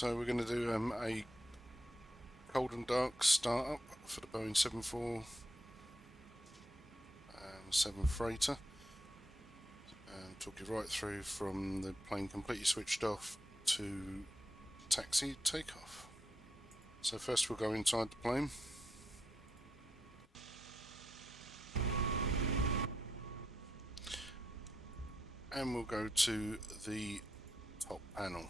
So we're going to do a Cold and Dark startup for the Boeing 747 freighter. Took you right through from the plane completely switched off to taxi takeoff. So first we'll go inside the plane. And we'll go to the top panel.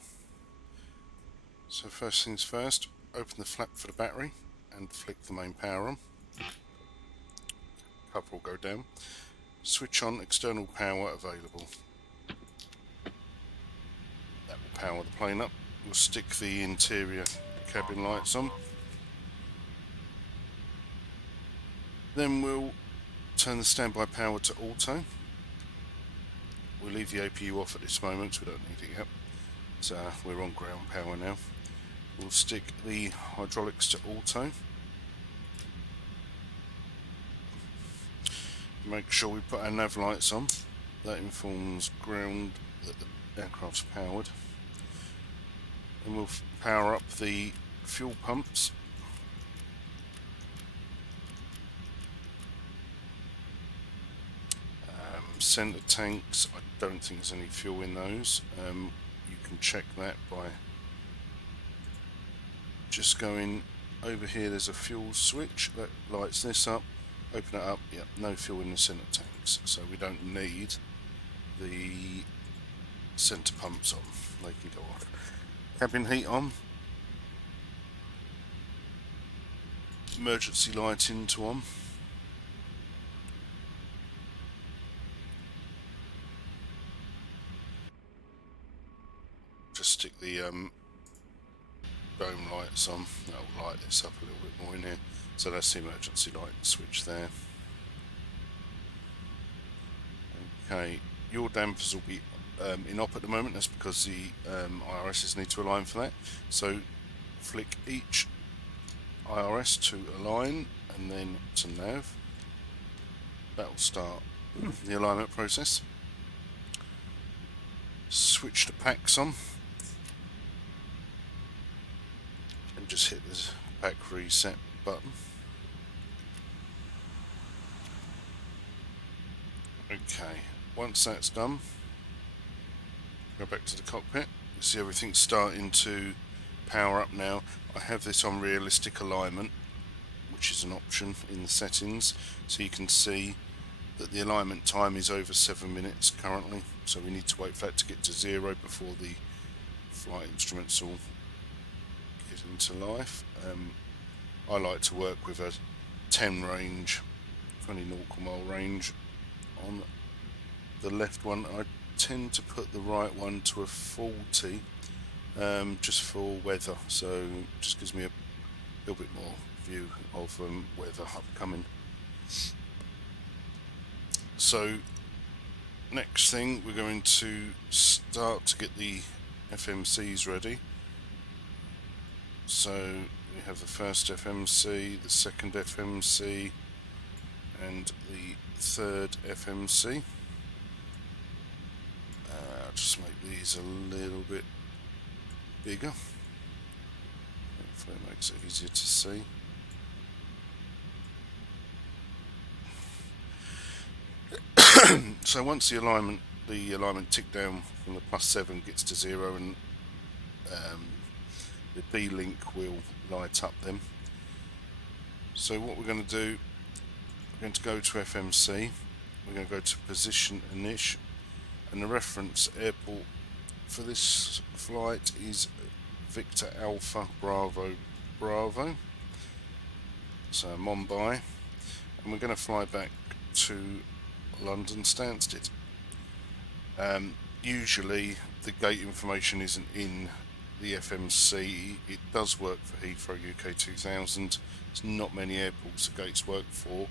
So first things first, open the flap for the battery and flick the main power on. Cover will go down. Switch on external power available. That will power the plane up. We'll stick the interior cabin lights on. Then we'll turn the standby power to auto. We'll leave the APU off at this moment, so we don't need it yet. So we're on ground power now. We'll stick the hydraulics to auto. Make sure we put our nav lights on. That informs ground that the aircraft's powered. And we'll power up the fuel pumps. Centre tanks, I don't think there's any fuel in those. You can check that by just going over here. There's a fuel switch that lights this up. Open it up. Yep, no fuel in the centre tanks, so we don't need the centre pumps on. They can go on. Cabin heat on. Emergency lighting to on. Just stick the dome lights on. That'll light this up a little bit more in here. So that's the emergency light switch there. Okay, your dampers will be in op at the moment. That's because the IRSs need to align for that. So flick each IRS to align and then to nav. That will start the alignment process. Switch the packs on. And just hit the pack reset button. Okay, once that's done, go back to the cockpit. You see everything's starting to power up now. I have this on realistic alignment, which is an option in the settings, so you can see that the alignment time is over 7 minutes currently, so we need to wait for that to get to 0 before the flight instruments will get into life. I like to work with a 10 range, 20 nautical mile range on the left one. I tend to put the right one to a 40 just for weather, so just gives me a little bit more view of weather upcoming. So next thing, we're going to start to get the FMCs ready. So we have the first FMC, the second FMC and the third FMC. I'll just make these a little bit bigger. Hopefully it makes it easier to see. So once the alignment tick down from the +7 gets to 0, and the B link will light up then. So what we're going to do, we're going to go to FMC, we're going to go to position init, and the reference airport for this flight is Victor Alpha Bravo Bravo, so Mumbai, and we're going to fly back to London Stansted. Usually the gate information isn't in the FMC. It does work for Heathrow UK 2000. There's not many airports the gates work for,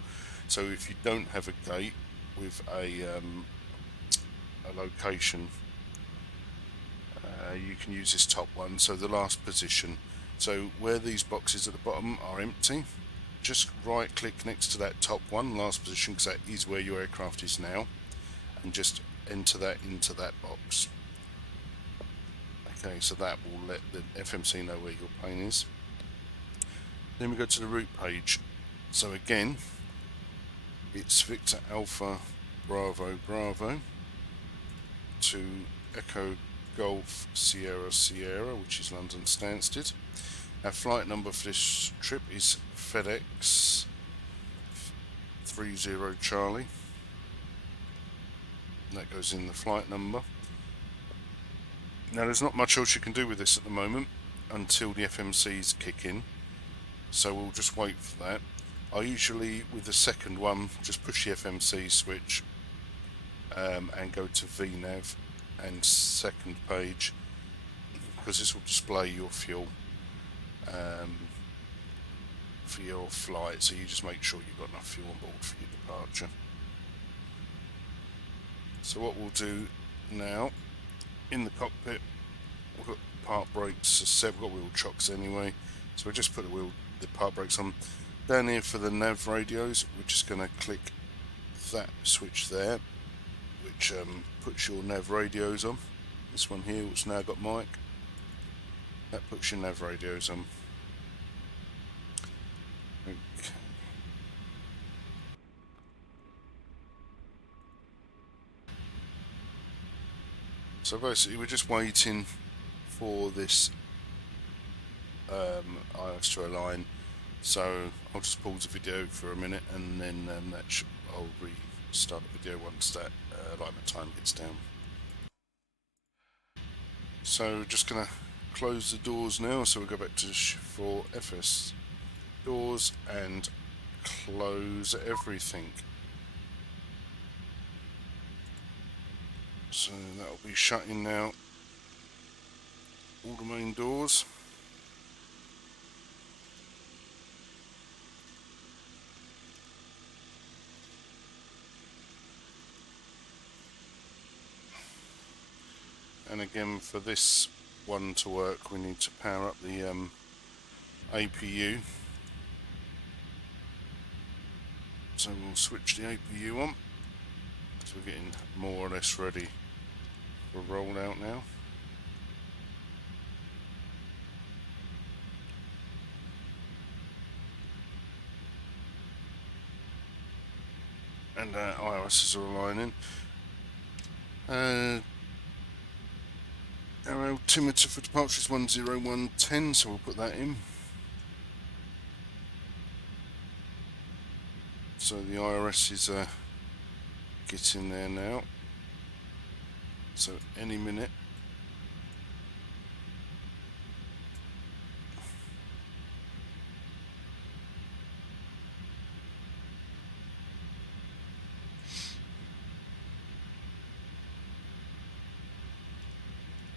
so if you don't have a gate with a location, you can use this top one, so the last position. So where these boxes at the bottom are empty, just right click next to that top one, last position, because that is where your aircraft is now, and just enter that into that box. Okay, so that will let the FMC know where your plane is. Then we go to the route page. So again, it's Victor Alpha Bravo Bravo to Echo Golf Sierra Sierra, which is London Stansted. Our flight number for this trip is FedEx 30 Charlie. That goes in the flight number. Now there's not much else you can do with this at the moment until the FMCs kick in, so we'll just wait for that. I usually, with the second one, just push the FMC switch and go to VNAV and second page, because this will display your fuel for your flight, so you just make sure you've got enough fuel on board for your departure. So what we'll do now, in the cockpit, we've got park brakes set. We've got wheel chocks anyway, so we'll just put the park brakes on. Down here for the nav radios, we're just going to click that switch there, which puts your nav radios on. This one here, which now got mic, that puts your nav radios on. Okay. So basically we're just waiting for this iOS to align, so I'll just pause the video for a minute and then I'll restart the video once that alignment time gets down. So just going to close the doors now, so we'll go back to for FS doors and close everything. So that'll be shutting now all the main doors. And again, for this one to work, we need to power up the APU. So we'll switch the APU on, because we're getting more or less ready for rollout now. And iOS are aligning. Our altimeter for departure is 10110, so we'll put that in. So the IRS is getting there now. So any minute.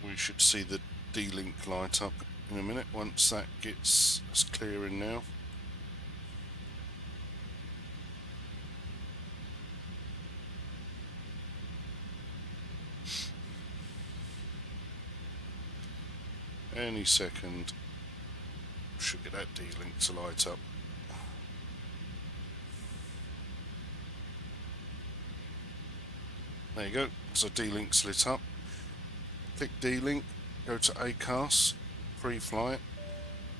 We should see the D-Link light up in a minute once that gets us clearing now. Any second should get that D-Link to light up. There you go, so D-Link's lit up. Click D-Link, go to ACAS, pre-flight.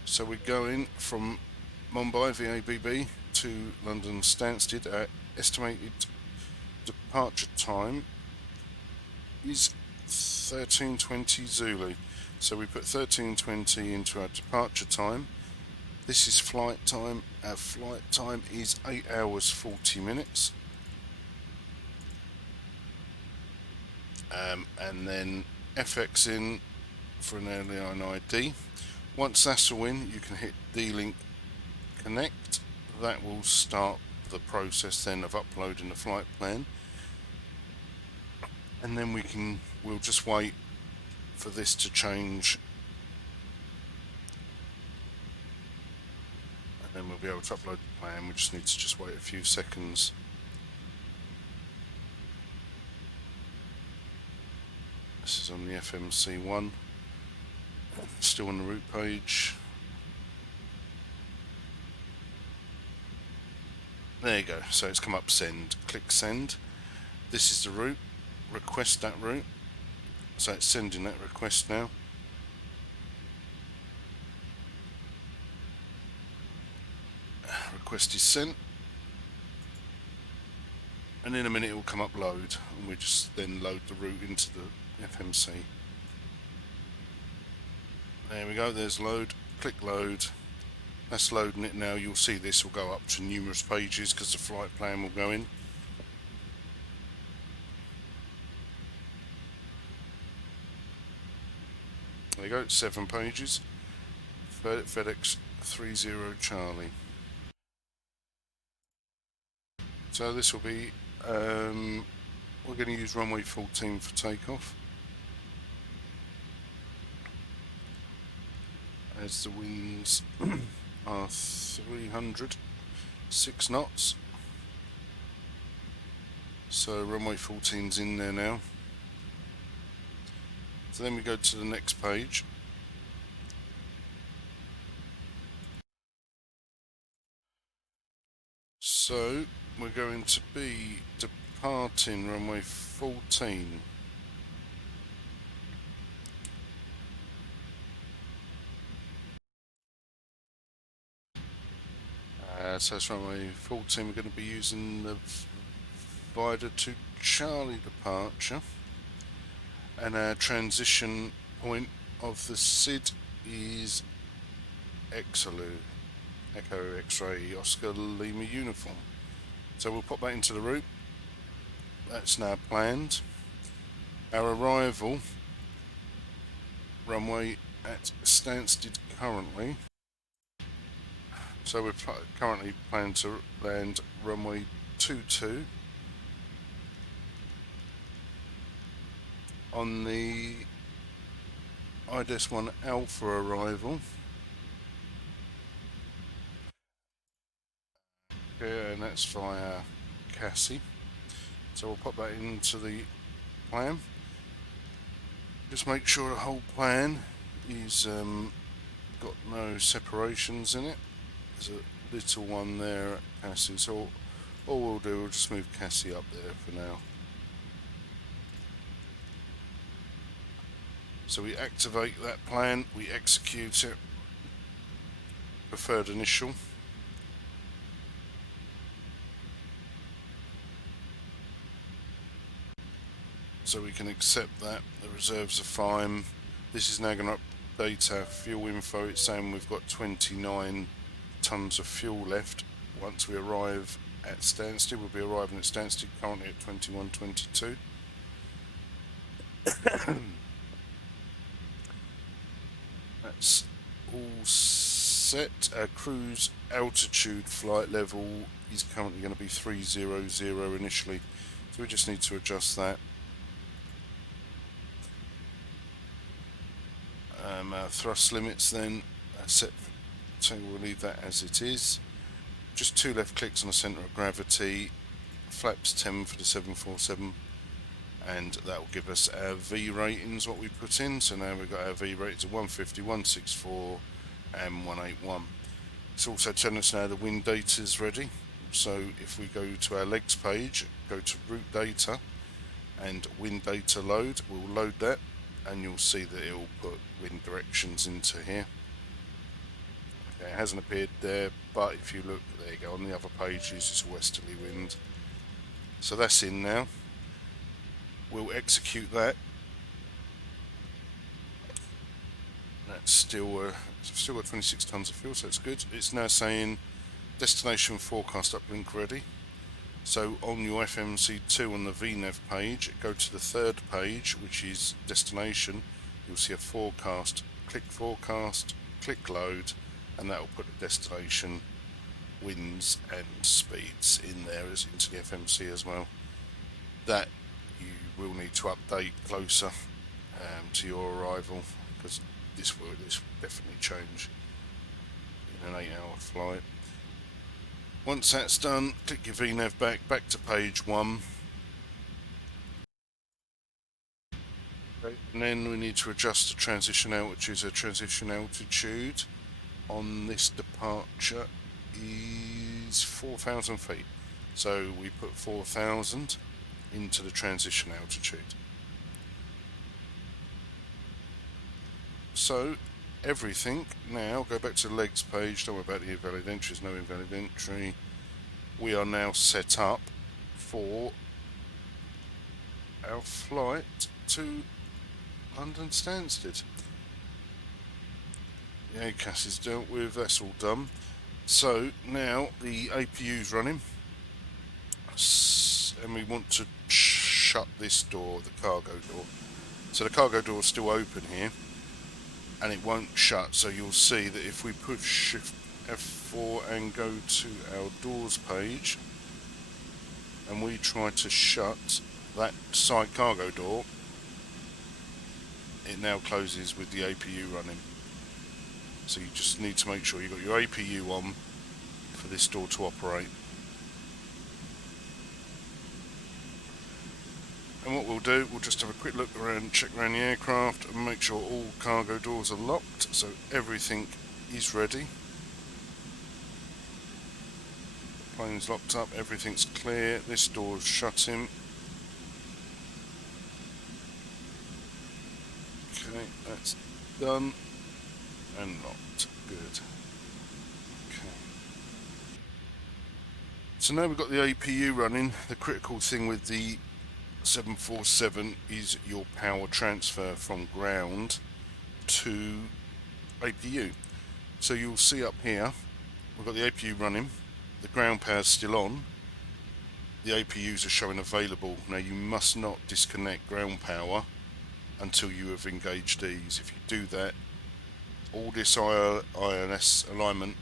So we're going from Mumbai, VABB, to London Stansted. Our estimated departure time is 13:20 Zulu. So we put 13:20 into our departure time. This is flight time. Our flight time is 8 hours 40 minutes. And then FX in for an airline ID. Once that's all in, you can hit D-Link Connect. That will start the process then of uploading the flight plan. And then we'll just wait for this to change, and then we'll be able to upload the plan. We just need to just wait a few seconds. This is on the FMC1, still on the route page. There you go, so it's come up send. Click send. This is the route. Request that route. So it's sending that request now. request is sent, and in a minute it will come up load, and we just then load the route into the FMC. There we go, there's load, click load, that's loading it now. You'll see this will go up to numerous pages because the flight plan will go in. There you go, 7 pages, FedEx 30 Charlie. So this will be, we're going to use runway 14 for takeoff, as the winds are 300, 6 knots. So runway 14's in there now. So then we go to the next page. So we're going to be departing runway 14. So it's runway 14, we're going to be using the Vida to Charlie departure. And our transition point of the SID is Exalu, Echo X-Ray Oscar Lima uniform. So we'll pop that into the route. That's now planned. Our arrival runway at Stansted currently. So we're currently planning to land runway 22 on the IDES-1 Alpha arrival. Okay, and that's via Cassie. So we'll pop that into the plan. Just make sure the whole plan is got no separations in it. There's a little one there at Cassie, so all we'll do, we'll just move Cassie up there for now. So we activate that plan, we execute it, preferred initial. So we can accept that, the reserves are fine. This is now going to update our fuel info. It's saying we've got 29 tons of fuel left once we arrive at Stansted. We'll be arriving at Stansted currently at 21:22. That's all set. Our cruise altitude flight level is currently going to be 300 initially, so we just need to adjust that. Our thrust limits then are set, so we'll leave that as it is. Just 2 left clicks on the centre of gravity, flaps 10 for the 747, and that will give us our V ratings, what we put in. So now we've got our V ratings of 150, 164 and 181. It's also telling us now the wind data is ready. So if we go to our legs page, go to route data and wind data load, we'll load that, and you'll see that it will put wind directions into here. Okay, it hasn't appeared there, but if you look, there you go, on the other page it's a westerly wind. So that's in now. We'll execute that. That's still got 26 tons of fuel, so it's good. It's now saying destination forecast uplink ready. So on your FMC2 on the VNAV page, go to the 3rd page, which is destination. You'll see a forecast. Click forecast, click load, and that will put the destination winds and speeds in there as into the FMC as well. That you will need to update closer to your arrival, because this will definitely change in an 8-hour flight. Once that's done, click your VNAV back to page 1. Okay. And then we need to adjust the transition altitude. So transition altitude on this departure is 4,000 feet. So we put 4,000 into the transition altitude. So everything now, go back to the legs page, don't worry about the invalid entries, no invalid entry. We are now set up for our flight to London Stansted. The ACAS is dealt with, that's all done. So now the APU's running, and we want to shut this door, the cargo door. So the cargo door is still open here, and it won't shut. So you'll see that if we push Shift F4 and go to our doors page, and we try to shut that side cargo door, it now closes with the APU running. So you just need to make sure you've got your APU on for this door to operate. And what we'll do, we'll just have a quick look around, check around the aircraft and make sure all cargo doors are locked, so everything is ready. The plane's locked up, everything's clear, this door's shutting. Okay, that's done and locked. Good. Okay. So now we've got the APU running. The critical thing with the 747 is your power transfer from ground to APU. So you'll see up here, we've got the APU running, the ground power's still on, the APUs are showing available. Now you must not disconnect ground power until you have engaged these. If you do that, all this INS alignment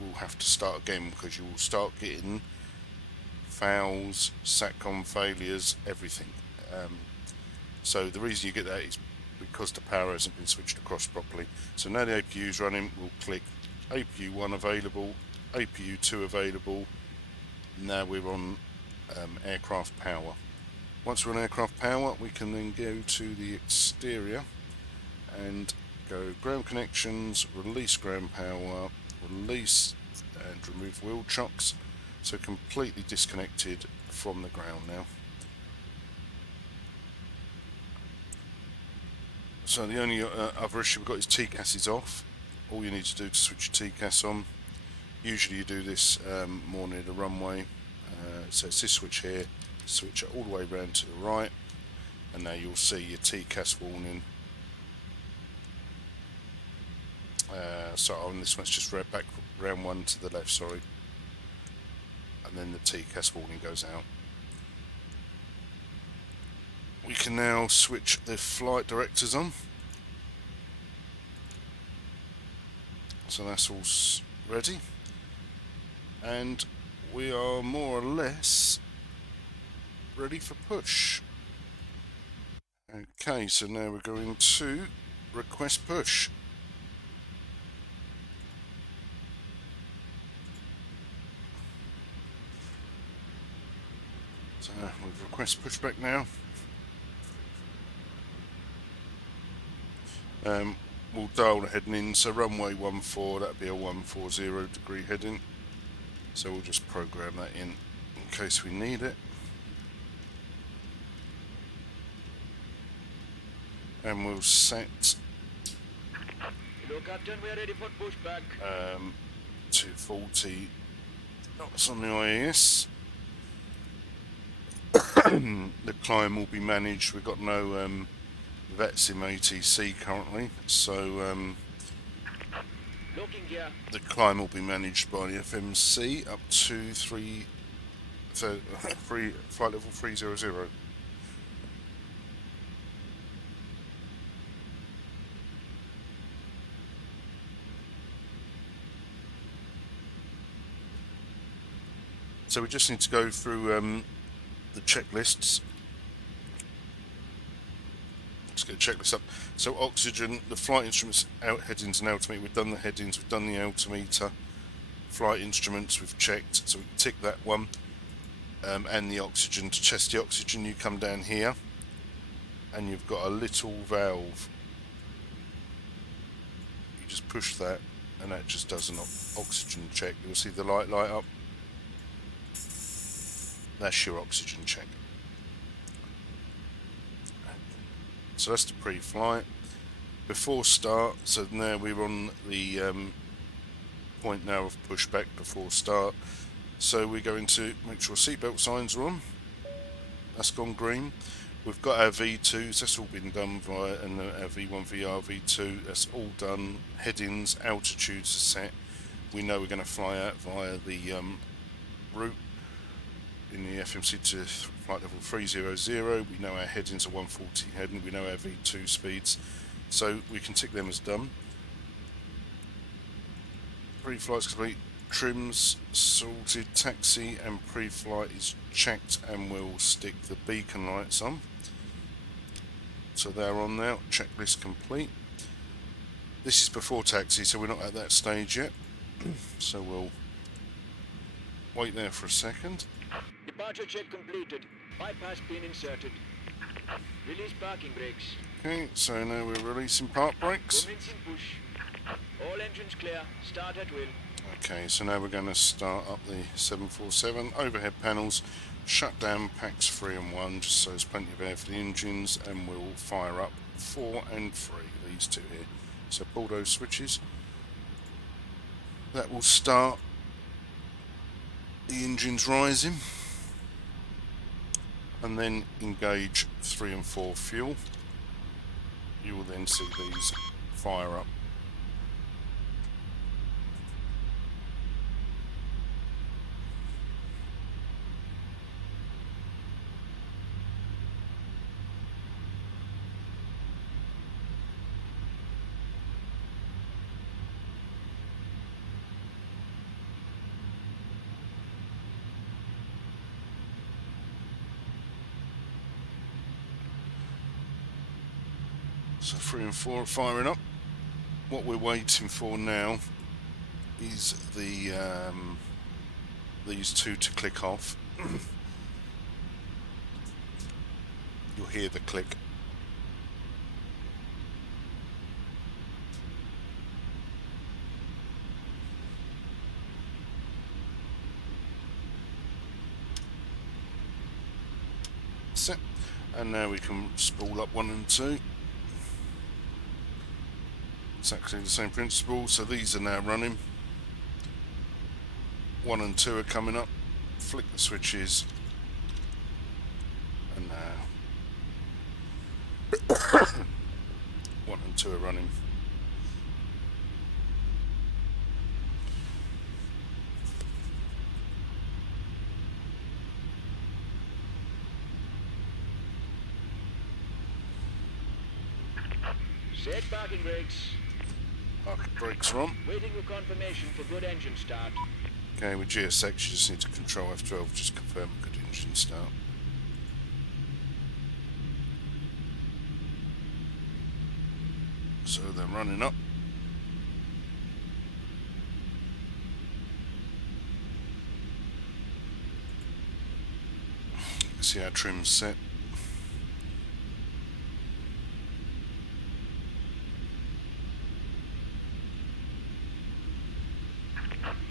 will have to start again, because you will start getting fouls, SATCOM failures, everything. So the reason you get that is because the power hasn't been switched across properly. So now the APU is running, we'll click APU 1 available, APU 2 available. Now we're on aircraft power. Once we're on aircraft power, we can then go to the exterior and go ground connections, release ground power, release and remove wheel chocks. So completely disconnected from the ground now. So the only other issue we've got is TCAS is off. All you need to do to switch your TCAS on, usually you do this more near the runway. So it's this switch here, switch it all the way around to the right, and now you'll see your TCAS warning. So on this one, it's just back round 1 to the left, sorry. And then the TCAS warning goes out. We can now switch the flight directors on. So that's all ready. And we are more or less ready for push. Okay, so now we're going to request push. So we've request pushback now. We'll dial the heading in, so runway 14, that'd be a 140 degree heading. So we'll just program that in case we need it. And we'll set Hello, Captain, we are ready for pushback. 240 knots on the IAS. The climb will be managed. We've got no VETSIM ATC currently, so the climb will be managed by the FMC up to flight level 300. So we just need to go through the checklists. Let's get a checklist up. So oxygen, the flight instruments, out headings and altimeter. We've done the headings, we've done the altimeter. Flight instruments, we've checked, so we can tick that one. And the oxygen. To test the oxygen, you come down here, and you've got a little valve. You just push that, and that just does an oxygen check. You'll see the light up. That's your oxygen check. So that's the pre-flight. before start. So now we're on the point now of pushback before start. So we're going to make sure seatbelt signs are on. That's gone green. We've got our V2s, that's all been done via, and our V1 VR V2, that's all done. Headings, altitudes are set. We know we're going to fly out via the route in the FMC to flight level 300. We know our headings are 140 heading, we know our V2 speeds, so we can tick them as done. Pre-flight's complete, trims sorted, taxi and pre-flight is checked, and we'll stick the beacon lights on. So they're on now, checklist complete. This is before taxi, so we're not at that stage yet. So we'll wait there for a second. Departure check completed. Bypass pin inserted. Release parking brakes. Okay, so now we're releasing park brakes. Commencing push. All engines clear. Start at will. Okay, so now we're going to start up the 747. Overhead panels, shut down packs 3 and 1, just so there's plenty of air for the engines, and we'll fire up 4 and 3, these two here. So pull those switches. That will start the engines rising, and then engage 3 and 4 fuel. You will then see these fire up. So 3 and 4 are firing up. What we're waiting for now is the these two to click off. You'll hear the click. Set. And now we can spool up 1 and 2. Exactly the same principle, so these are now running. 1 and 2 are coming up. Flick the switches, and now 1 and 2 are running. Set parking brakes. Parking brakes are on. Waiting for confirmation for good engine start. Okay, with GSX you just need to control F12, just confirm a good engine start. So they're running up. You can see our trim's set.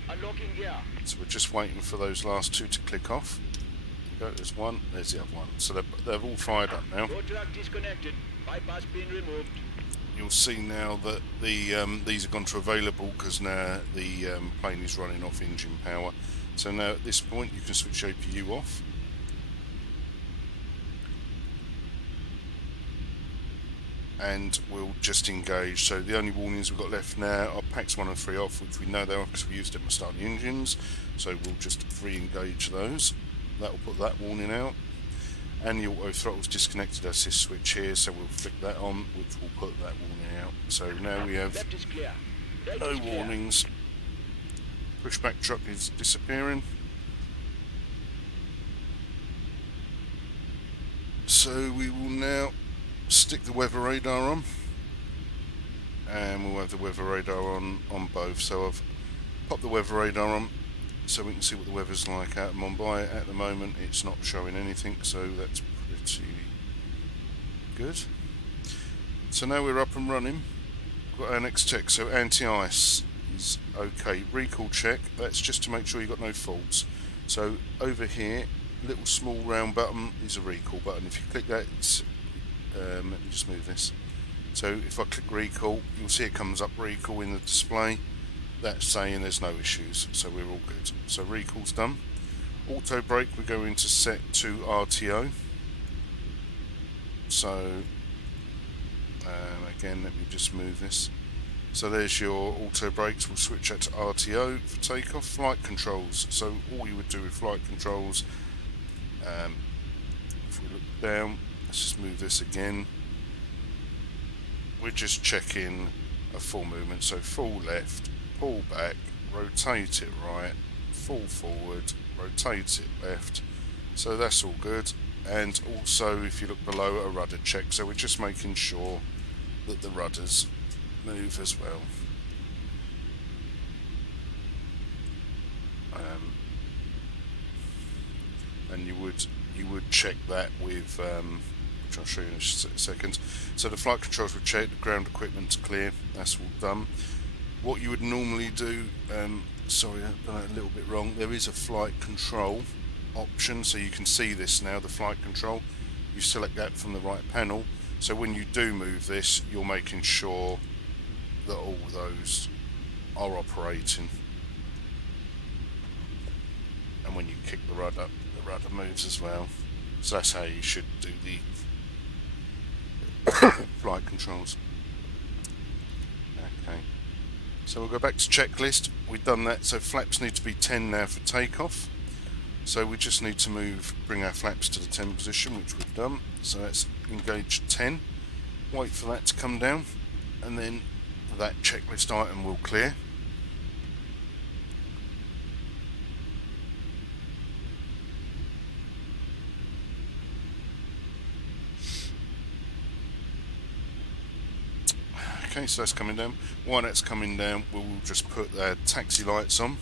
Unlocking gear. So we're just waiting for those last 2 to click off. There's one, there's the other one. So they've all fired up now. Road track disconnected. Bypass pin removed. You'll see now that the these have gone to available because now the plane is running off engine power. So now at this point you can switch APU off. And we'll just engage. So the only warnings we've got left now are packs 1 and 3 off, which we know they're off because we used them to start the engines. So we'll just re-engage those. That will put that warning out. And the auto throttle's disconnected our assist switch here, so we'll flick that on, which will put that warning out. So now we have Left is clear. Right no is clear. warnings. Pushback truck is disappearing. So we will now stick the weather radar on, and we'll have the weather radar on both. So I've popped the weather radar on so we can see what the weather's like out in Mumbai. At the moment it's not showing anything, so that's pretty good. So now we're up and running. We've got our next check. So anti-ice is okay. Recall check, that's just to make sure you've got no faults. So over here, little small round button is a recall button. If you click that, it's let me just move this. So if I click recall, you'll see it comes up recall in the display. That's saying there's no issues, so we're all good. So recall's done. Auto brake we're going to set to RTO. So again, let me just move this. So there's your auto brakes. We'll switch that to RTO for takeoff. Flight controls. So all you would do with flight controls, if we look down, let's just move this again. We're just checking a full movement. So full left, pull back, rotate it right, full forward, rotate it left. So that's all good. And also, if you look below, a rudder check. So we're just making sure that the rudders move as well. And you would check that with which I'll show you in a second. So the flight controls would check the ground equipment's clear. That's all done. What you would normally do, sorry, I've done it a little bit wrong. There is a flight control option, so you can see this now. The flight control, you select that from the right panel. So when you do move this, you're making sure that all those are operating. And when you kick the rudder moves as well. So that's how you should do the flight controls. Okay. So we'll go back to checklist. We've done that. So flaps need to be 10 now for takeoff. So we just need to bring our flaps to the 10 position, which we've done. So that's engage 10. Wait for that to come down, and then that checklist item will clear. Okay, so that's coming down. While that's coming down, we'll just put the taxi lights on.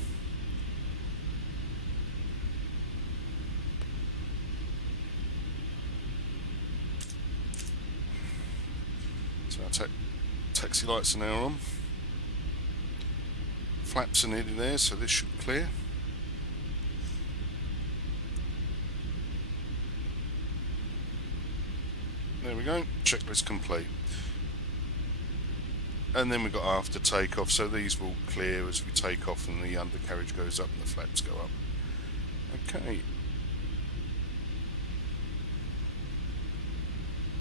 So our taxi lights are now on. Flaps are nearly there, so this should clear. There we go, checklist complete. And then we've got after takeoff, so these will clear as we take off and the undercarriage goes up and the flaps go up. Okay.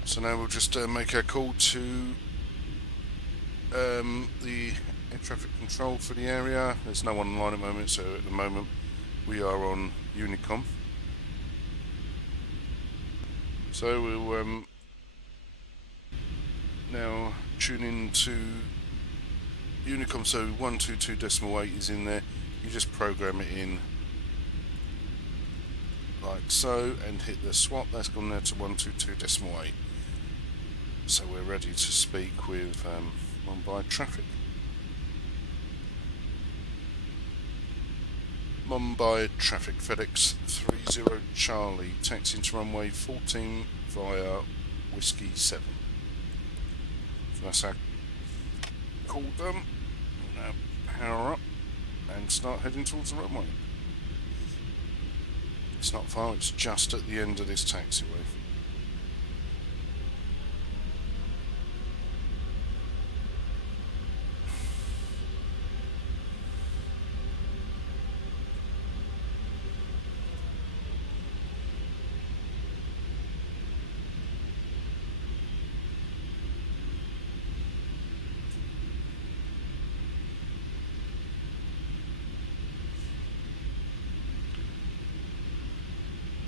So now we'll just make our call to the air traffic control for the area. There's no one online at the moment, so at the moment we are on Unicom. So we'll now tune in to Unicom, so 122.8 is in there. You just program it in like so and hit the swap. That's gone there to 122.8. So we're ready to speak with Mumbai traffic. Mumbai traffic, FedEx 30 Charlie, taxi into runway 14 via Whiskey 7. So that's our call done. Now power up and start heading towards the runway. It's not far, it's just at the end of this taxiway.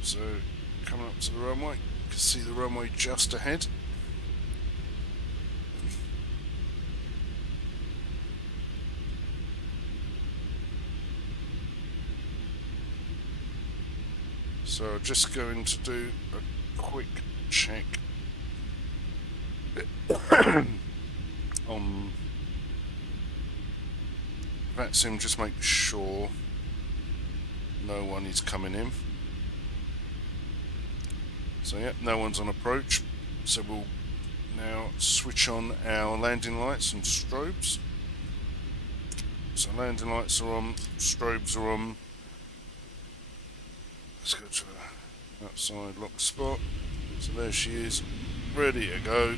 So, coming up to the runway, you can see the runway just ahead. So, just going to do a quick check on VATSIM, just make sure no one is coming in. So yeah, no one's on approach, so we'll now switch on our landing lights and strobes. So landing lights are on, strobes are on. Let's go to the outside lock spot. So there she is, ready to go,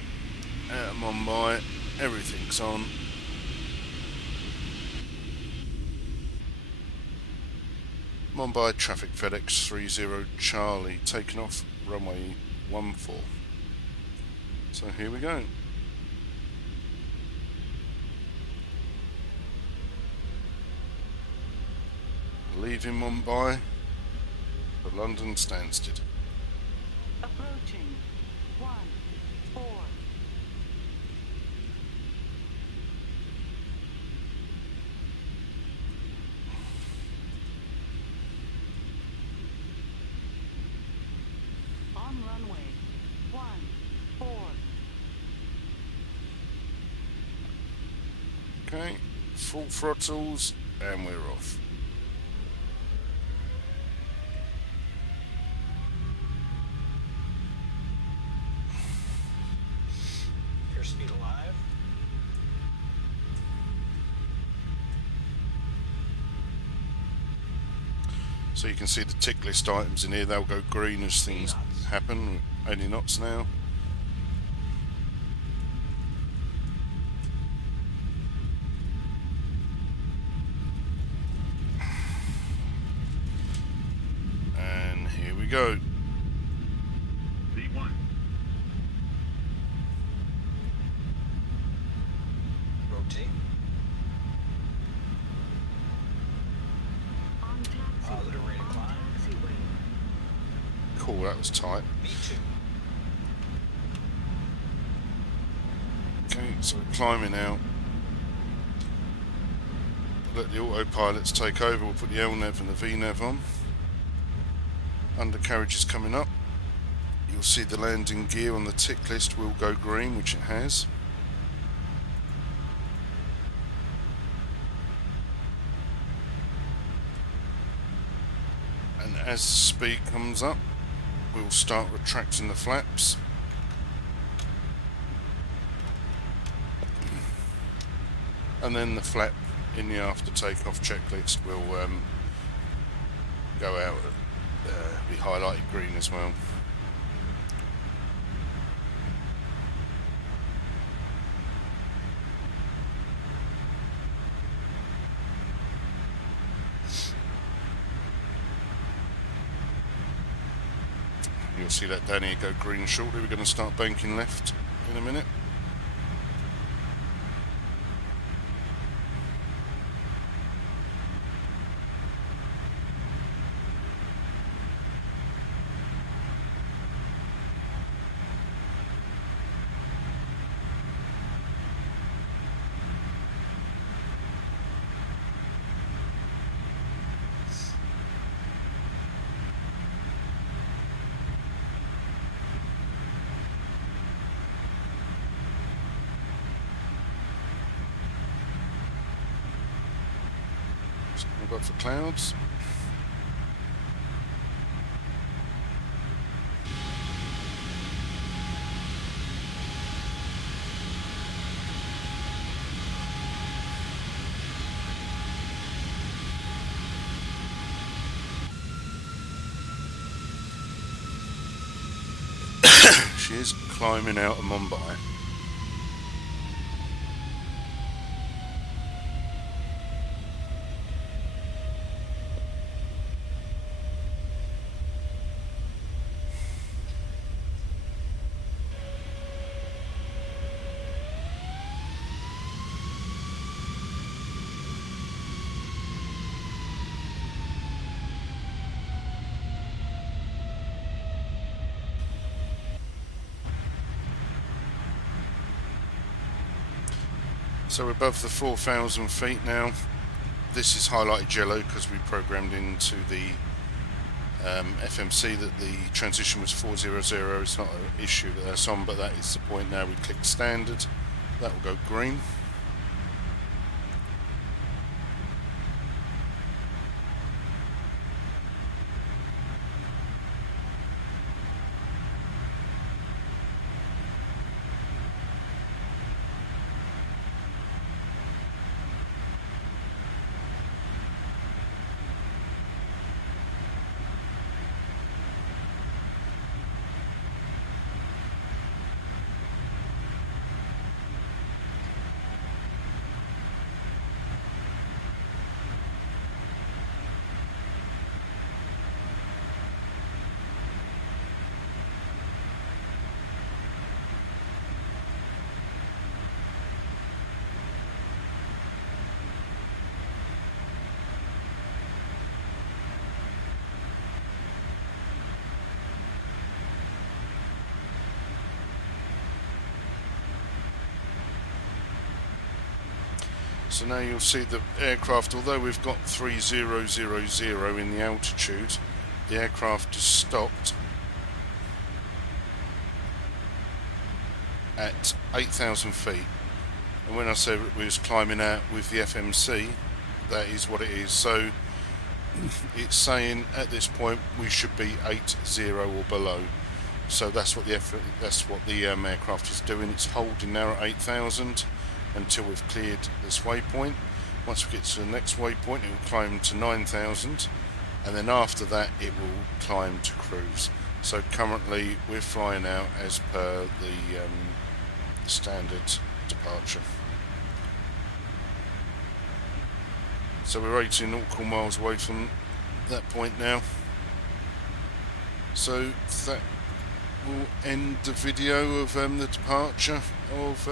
Out of Mumbai, everything's on. Mumbai traffic FedEx 30 Charlie, taking off runway 14. So here we go. Leaving Mumbai for London Stansted. Approaching 14. On runway 14. Okay, full throttles, and we're off. Airspeed alive. So you can see the tick list items in here, they'll go green as things happen. 80 knots now. And here we go. V1. Rotate. On taxi. Positive rate of On climb. taxiway. Cool, that was tight. V2. Okay, so climbing out. Let the autopilots take over. We'll put the LNAV and the VNAV on. Undercarriage is coming up. You'll see the landing gear on the tick list will go green, which it has. And as the speed comes up, we'll start retracting the flaps. And then the flap in the after takeoff checklist will go out, be highlighted green as well. You'll see that down here go green shortly. We're going to start banking left in a minute. We'll go for clouds. She is climbing out of Mumbai. So we're above the 4,000 feet now. This is highlighted yellow because we programmed into the FMC that the transition was 400. It's not an issue that that's on, but that is the point now. We click standard, that will go green. So now you'll see the aircraft, although we've got 3000 in the altitude, the aircraft is stopped at 8,000 feet. And when I said we was climbing out with the FMC, that is what it is. So it's saying at this point we should be 80 or below. So that's what the aircraft is doing. It's holding now at 8,000 until we've cleared this waypoint. Once we get to the next waypoint, it will climb to 9,000, and then after that it will climb to cruise. So currently we're flying out as per the standard departure. So we're 18 nautical miles away from that point now. So that will end the video of the departure of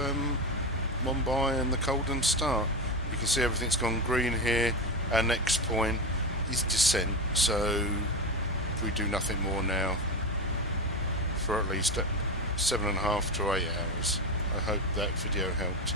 Mumbai and the Cold Start. You can see everything's gone green here. Our next point is descent, so if we do nothing more now for at least 7.5 to 8 hours. I hope that video helped.